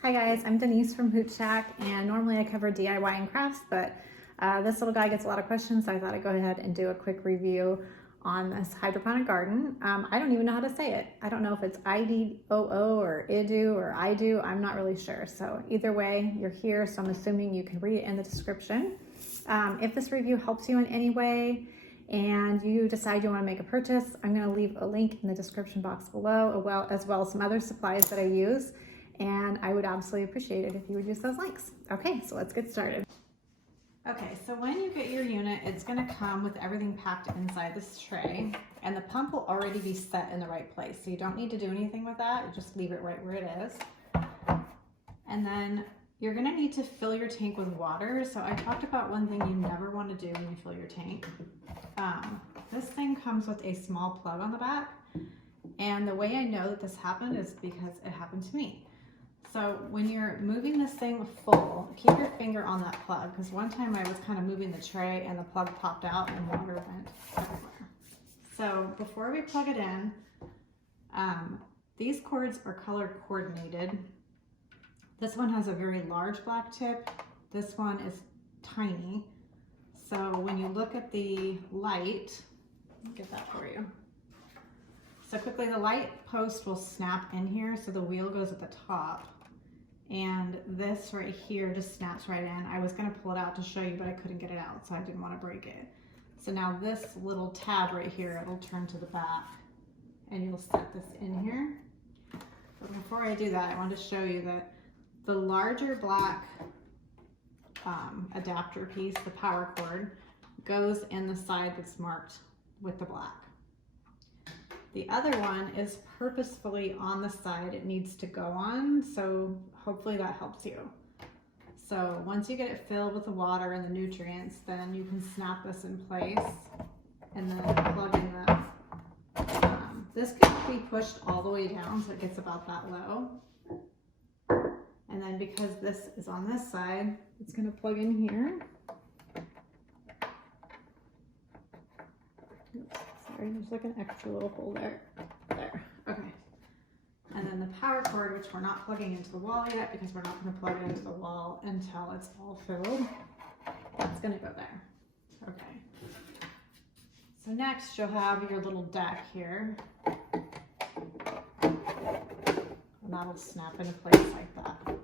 Hi guys, I'm Denise from Hoot Shack, and normally I cover DIY and crafts, but this little guy gets a lot of questions, so I thought I'd go ahead and do a quick review on this hydroponic garden. I don't even know how to say it. I don't know if it's iDOO or iDOO or iDOO. I'm not really sure. So either way, you're here, so I'm assuming you can read it in the description. If this review helps you in any way and you decide you want to make a purchase, I'm going to leave a link in the description box below, as well as some other supplies that I use. And I would absolutely appreciate it if you would use those links. Okay, so let's get started. Okay, so when you get your unit, it's gonna come with everything packed inside this tray, and the pump will already be set in the right place. So you don't need to do anything with that, you just leave it right where it is. And then you're gonna need to fill your tank with water. So I talked about one thing you never wanna do when you fill your tank. This thing comes with a small plug on the back. And the way I know that this happened is because it happened to me. So when you're moving this thing full, keep your finger on that plug, because one time I was kind of moving the tray and the plug popped out and water went everywhere. So before we plug it in, these cords are color coordinated. This one has a very large black tip. This one is tiny. So when you look at the light, let me get that for you. So quickly, the light post will snap in here, so the wheel goes at the top. And this right here just snaps right in. I was gonna pull it out to show you, but I couldn't get it out, so I didn't wanna break it. So now this little tab right here, it'll turn to the back, and you'll set this in here. But before I do that, I want to show you that the larger black adapter piece, the power cord, goes in the side that's marked with the black. The other one is purposefully on the side it needs to go on, so hopefully that helps you. So once you get it filled with the water and the nutrients, then you can snap this in place and then plug in the, this could be pushed all the way down so it gets about that low. And then because this is on this side, it's gonna plug in here. Oops. Sorry, there's like an extra little hole there. There, okay. And then the power cord, which we're not plugging into the wall yet because we're not gonna plug it into the wall until it's all filled. That's gonna go there, okay. So next you'll have your little deck here. And that'll snap into place like that.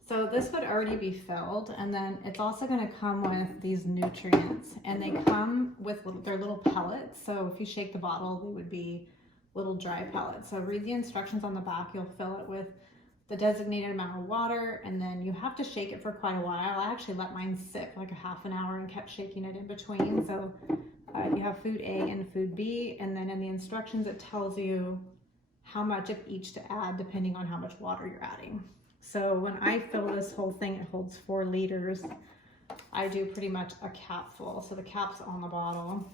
So this would already be filled, and then it's also going to come with these nutrients, and they come with their little pellets. So if you shake the bottle, they would be little dry pellets. So read the instructions on the back. You'll fill it with the designated amount of water, and then you have to shake it for quite a while. I actually let mine sit for like a half an hour and kept shaking it in between. So you have food A and food B, and then in the instructions it tells you how much of each to add depending on how much water you're adding. So when I fill this whole thing, it holds 4 liters. I do pretty much a cap full. So the cap's on the bottle.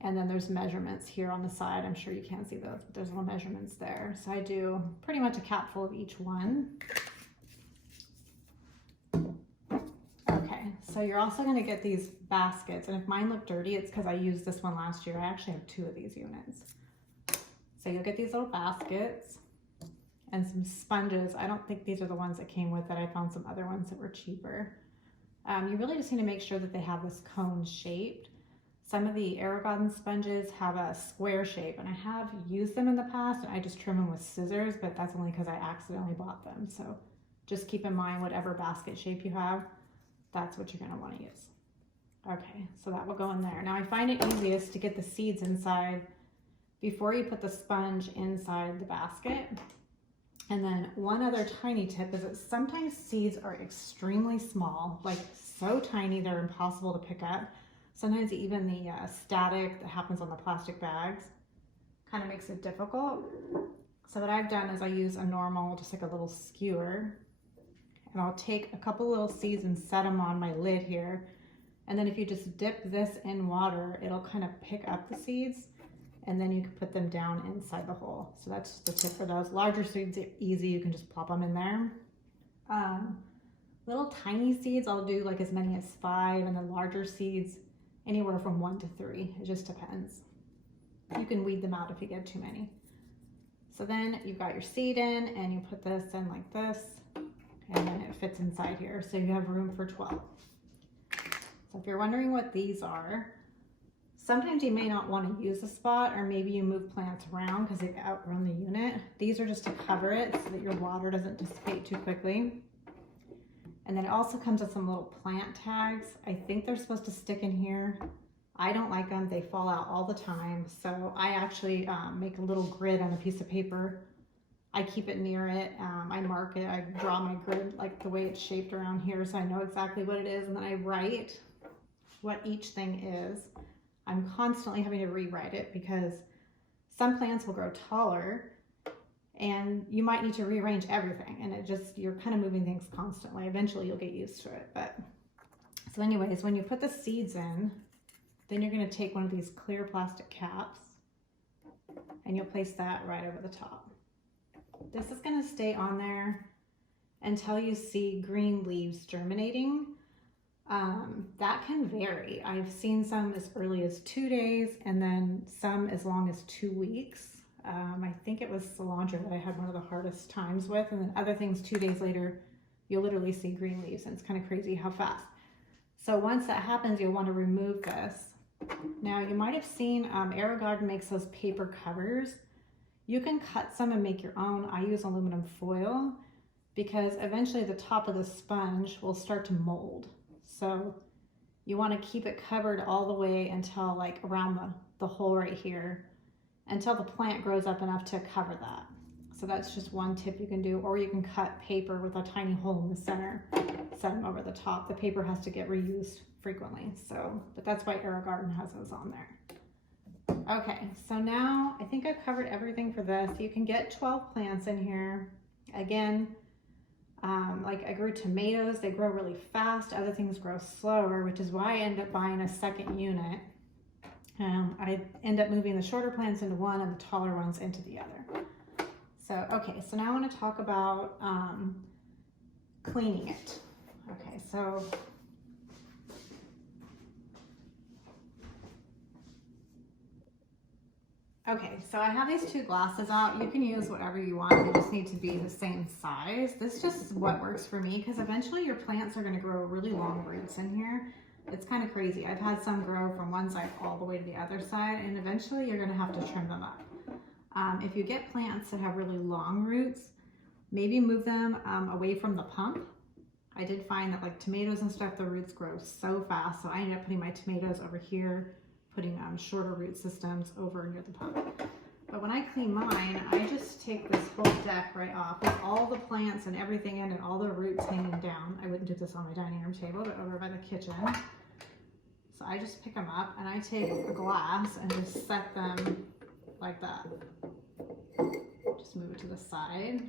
And then there's measurements here on the side. I'm sure you can't see those, but there's little measurements there. So I do pretty much a cap full of each one. Okay, so you're also gonna get these baskets. And if mine look dirty, it's because I used this one last year. I actually have 2 of these units. So you'll get these little baskets and some sponges. I don't think these are the ones that came with it. I found some other ones that were cheaper. You really just need to make sure that they have this cone shaped. Some of the AeroGarden sponges have a square shape, and I have used them in the past, and I just trim them with scissors, but that's only because I accidentally bought them. So just keep in mind whatever basket shape you have, that's what you're gonna wanna use. Okay, so that will go in there. Now I find it easiest to get the seeds inside before you put the sponge inside the basket. And then one other tiny tip is that sometimes seeds are extremely small, like so tiny they're impossible to pick up. Sometimes even the static that happens on the plastic bags kind of makes it difficult. So what I've done is I use a normal, just like a little skewer, and I'll take a couple little seeds and set them on my lid here. And then if you just dip this in water, it'll kind of pick up the seeds, and then you can put them down inside the hole. So that's the tip for those. Larger seeds are easy, you can just plop them in there. Little tiny seeds, I'll do like as many as 5, and then larger seeds, anywhere from 1 to 3. It just depends. You can weed them out if you get too many. So then you've got your seed in and you put this in like this, and then it fits inside here. So you have room for 12. So if you're wondering what these are, sometimes you may not want to use a spot, or maybe you move plants around because they've outgrown the unit. These are just to cover it so that your water doesn't dissipate too quickly. And then it also comes with some little plant tags. I think they're supposed to stick in here. I don't like them, they fall out all the time. So I actually make a little grid on a piece of paper. I keep it near it, I mark it, I draw my grid like the way it's shaped around here so I know exactly what it is, and then I write what each thing is. I'm constantly having to rewrite it because some plants will grow taller and you might need to rearrange everything, and it just, you're kind of moving things constantly. Eventually you'll get used to it. But so anyways, when you put the seeds in, then you're going to take one of these clear plastic caps and you'll place that right over the top. This is going to stay on there until you see green leaves germinating. That can vary. I've seen some as early as 2 days and then some as long as 2 weeks. I think it was cilantro that I had one of the hardest times with, and then other things 2 days later, you'll literally see green leaves, and it's kind of crazy how fast. So once that happens, you'll want to remove this. Now you might have seen AeroGarden makes those paper covers. You can cut some and make your own. I use aluminum foil because eventually the top of the sponge will start to mold. So you want to keep it covered all the way until like around the hole right here, until the plant grows up enough to cover that. So that's just one tip you can do, or you can cut paper with a tiny hole in the center, set them over the top. The paper has to get reused frequently, so, but that's why AeroGarden has those on there. Okay, so now I think I've covered everything for this. You can get 12 plants in here. Again, like I grew tomatoes, they grow really fast. Other things grow slower, which is why I end up buying a second unit. I end up moving the shorter plants into one and the taller ones into the other. So, okay, so now I want to talk about cleaning it. Okay, so I have these 2 glasses out. You can use whatever you want. They just need to be the same size. This just is what works for me, because eventually your plants are going to grow really long roots in here. It's kind of crazy. I've had some grow from one side all the way to the other side, and eventually you're going to have to trim them up. If you get plants that have really long roots, maybe move them away from the pump. I did find that like tomatoes and stuff, the roots grow so fast, so I ended up putting my tomatoes over here, putting shorter root systems over near the pump. But when I clean mine, I just take this whole deck right off with all the plants and everything in and all the roots hanging down. I wouldn't do this on my dining room table, but over by the kitchen. So I just pick them up and I take a glass and just set them like that. Just move it to the side.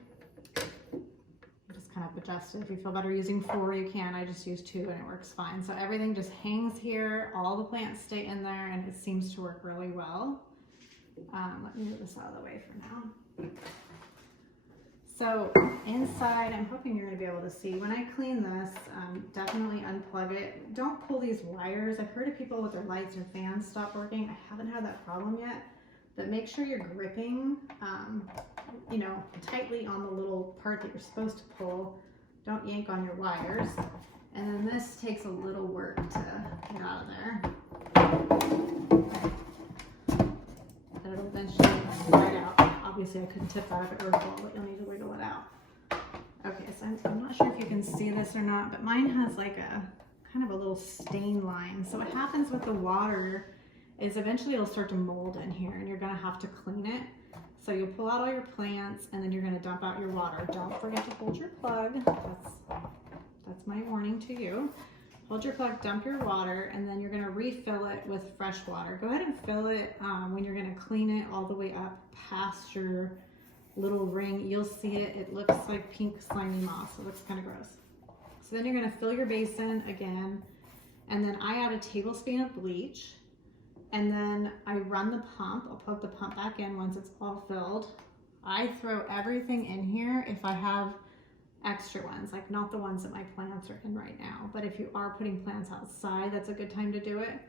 Just kind of adjust it. If you feel better using 4, you can. I just use 2 and it works fine. So everything just hangs here. All the plants stay in there and it seems to work really well. Let me move this out of the way for now. So inside, I'm hoping you're going to be able to see. When I clean this, definitely unplug it. Don't pull these wires. I've heard of people with their lights or fans stop working. I haven't had that problem yet. But make sure you're gripping, you know, tightly on the little part that you're supposed to pull. Don't yank on your wires. And then this takes a little work to get out of there. And it'll eventually slide out. Obviously I couldn't tip that if it were full, but you'll need to wiggle it out. Okay, so I'm not sure if you can see this or not, but mine has like a kind of a little stain line. So what happens with the water is eventually it'll start to mold in here and you're gonna have to clean it. So you'll pull out all your plants and then you're gonna dump out your water. Don't forget to hold your plug. That's my warning to you. Hold your plug, dump your water, and then you're gonna refill it with fresh water. Go ahead and fill it when you're gonna clean it all the way up past your little ring. You'll see it, it looks like pink slimy moss. It looks kind of gross. So then you're gonna fill your basin again, and then I add a tablespoon of bleach, and then I run the pump. I'll plug the pump back in once it's all filled. I throw everything in here if I have extra ones, like not the ones that my plants are in right now, but if you are putting plants outside, that's a good time to do it.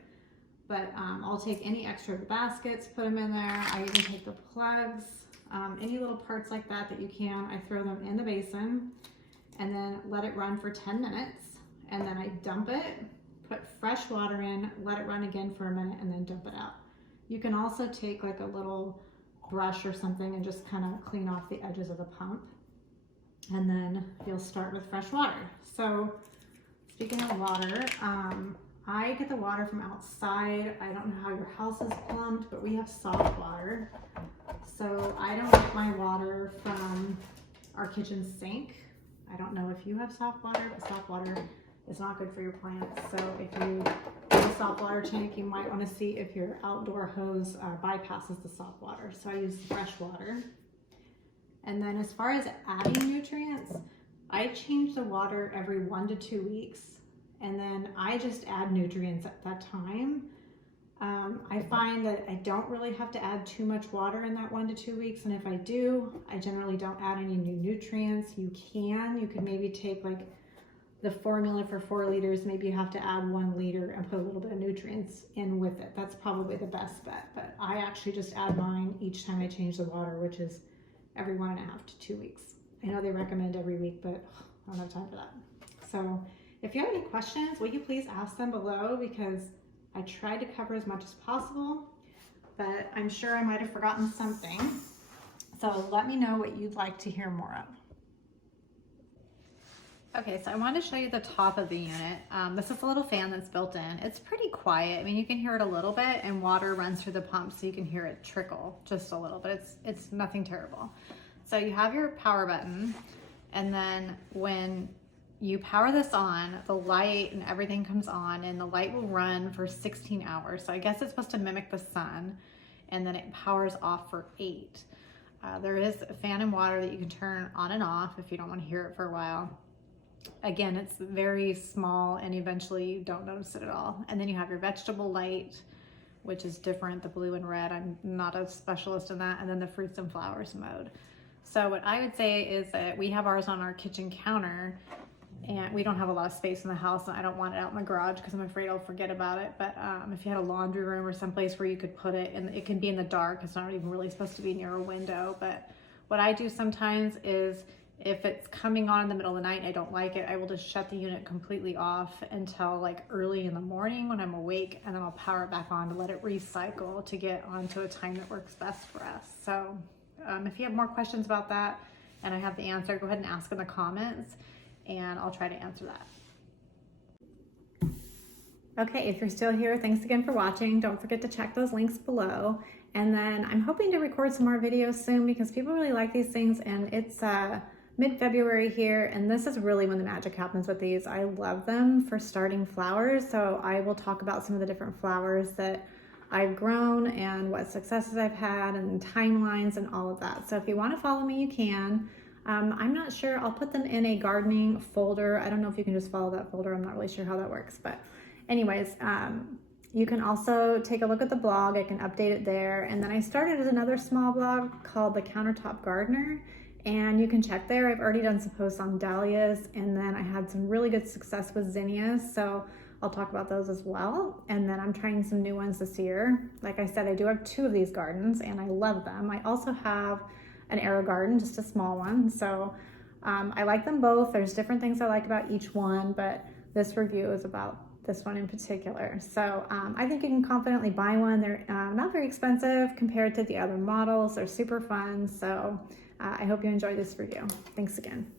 But I'll take any extra of the baskets, put them in there. I even take the plugs, any little parts like that that you can, I throw them in the basin and then let it run for 10 minutes. And then I dump it, put fresh water in, let it run again for a minute, and then dump it out. You can also take like a little brush or something and just kind of clean off the edges of the pump. And then you'll start with fresh water. So speaking of water, I get the water from outside. I don't know how your house is plumbed, but we have soft water. So I don't get my water from our kitchen sink. I don't know if you have soft water, but soft water is not good for your plants. So if you have a soft water tank, you might want to see if your outdoor hose bypasses the soft water. So I use fresh water. And then as far as adding nutrients, I change the water every 1 to 2 weeks. And then I just add nutrients at that time. I find that I don't really have to add too much water in that 1 to 2 weeks. And if I do, I generally don't add any new nutrients. You could maybe take like the formula for 4 liters, maybe you have to add 1 liter and put a little bit of nutrients in with it. That's probably the best bet. But I actually just add mine each time I change the water, which is every 1.5 to 2 weeks. I know they recommend every week, but I don't have time for that. So if you have any questions, will you please ask them below, because I tried to cover as much as possible, but I'm sure I might have forgotten something. So let me know what you'd like to hear more of. Okay, so I wanted to show you the top of the unit. This is a little fan that's built in. It's pretty quiet. I mean, you can hear it a little bit, and water runs through the pump, so you can hear it trickle just a little, but it's nothing terrible. So you have your power button, and then when you power this on, the light and everything comes on, and the light will run for 16 hours. So I guess it's supposed to mimic the sun, and then it powers off for 8. There is a fan and water that you can turn on and off if you don't want to hear it for a while. Again, it's very small, and eventually you don't notice it at all. And then you have your vegetable light, which is different, the blue and red. I'm not a specialist in that. And then the fruits and flowers mode. So what I would say is that we have ours on our kitchen counter, and we don't have a lot of space in the house, and I don't want it out in the garage because I'm afraid I'll forget about it. But if you had a laundry room or someplace where you could put it, and it can be in the dark, it's not even really supposed to be near a window. But what I do sometimes is, if it's coming on in the middle of the night and I don't like it, I will just shut the unit completely off until like early in the morning when I'm awake, and then I'll power it back on to let it recycle to get onto a time that works best for us. So if you have more questions about that and I have the answer, go ahead and ask in the comments, and I'll try to answer that. Okay, if you're still here, thanks again for watching. Don't forget to check those links below. And then I'm hoping to record some more videos soon, because people really like these things, and it's mid-February here, and this is really when the magic happens with these. I love them for starting flowers, so I will talk about some of the different flowers that I've grown and what successes I've had and timelines and all of that. So if you want to follow me, you can. I'm not sure, I'll put them in a gardening folder. I don't know if you can just follow that folder. I'm not really sure how that works, but anyways, you can also take a look at the blog. I can update it there. And then I started another small blog called The Countertop Gardener, and you can check there. I've already done some posts on dahlias, and then I had some really good success with zinnias, so I'll talk about those as well. And then I'm trying some new ones this year. Like I said, I do have 2 of these gardens, and I love them. I also have an AeroGarden, just a small one. So I like them both. There's different things I like about each one, but this review is about this one in particular. So I think you can confidently buy one. They're not very expensive compared to the other models. They're super fun. So I hope you enjoyed this review. Thanks again.